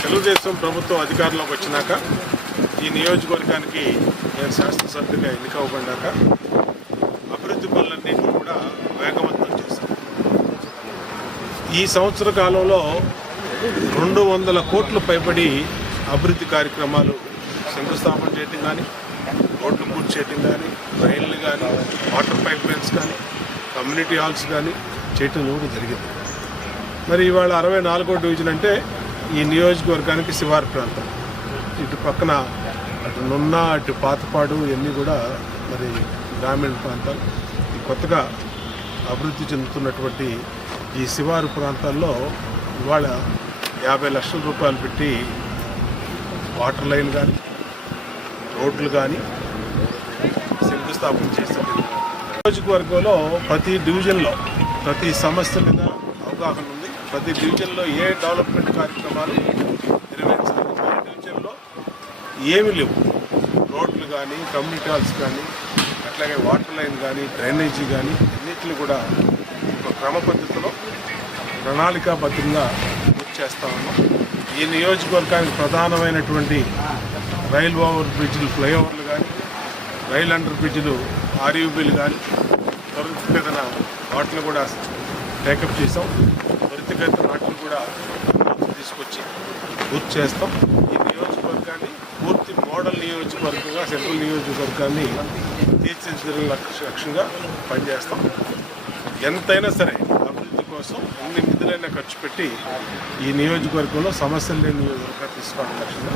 తెలుగుదేశం ప్రభుత్వం అధికారంలోకి వచ్చినాక ఈ నియోజకవర్గానికి నేను శాసనసభ్యుగా ఎన్నిక అవ్వకుండా అభివృద్ధి పనులన్నింటినీ కూడా వేగవంతం చేశాను. ఈ సంవత్సర కాలంలో రెండు వందల కోట్లు పైబడి అభివృద్ధి కార్యక్రమాలు శంకుస్థాపన చేయటం కానీ రోడ్లు పూర్తి చేయటం కానీ రైళ్ళు కానీ వాటర్ పైప్ లైన్స్ కానీ కమ్యూనిటీ హాల్స్ కానీ చేయటం కూడా జరిగింది. మరి ఇవాళ అరవై నాలుగో డివిజన్ అంటే ఈ నియోజకవర్గానికి శివారు ప్రాంతం. ఇటు పక్కన అటు నున్న అటు పాతపాడు ఇవన్నీ కూడా మరి గ్రామీణ ప్రాంతాలు. కొత్తగా అభివృద్ధి చెందుతున్నటువంటి ఈ శివారు ప్రాంతాల్లో ఇవాళ యాభై లక్షల రూపాయలు పెట్టి వాటర్ లైన్ కానీ రోడ్లు కానీ శంకుస్థాపన చేసే నియోజకవర్గంలో ప్రతి డివిజన్లో ప్రతి సమస్య మీద అవగాహన ఉంది. ప్రతి డివిజన్లో ఏ డెవలప్మెంట్ కార్యక్రమాలు నిర్వహించాలి ఏ డివిజన్లో ఏమి లేవు. రోడ్లు కానీ కమ్యూనిటీ హాల్స్ కానీ అట్లాగే వాటర్ లైన్ కానీ డ్రైనేజీ కానీ అన్నింటిని కూడా ఒక క్రమ పద్ధతిలో ప్రణాళికాబద్ధంగా పూర్తి చేస్తా ఉన్నాం. ఈ నియోజకవర్గానికి ప్రధానమైనటువంటి రైల్ ఓవర్ బ్రిడ్జ్లు ఫ్లైఓవర్లు రైల్ అండర్ బ్రిడ్జ్లు ఆర్యూబీలు కానీ త్వరితగతన వాటిని కూడా టేకప్ చేసాం త్వరితగతన వాటిని కూడా తీసుకొచ్చి పూర్తి చేస్తాం. ఈ నియోజకవర్గాన్ని పూర్తి మోడల్ నియోజకవర్గంగా సెంట్రల్ నియోజకవర్గాన్ని తీర్చిదిద్దిన లక్ష్యంగా పనిచేస్తాం. ఎంతైనా సరే అభివృద్ధి కోసం అన్ని నిధులైనా ఖర్చు పెట్టి ఈ నియోజకవర్గంలో సమస్యలు లేని నియోజకవర్గం తీసుకోవడం లక్ష్యంగా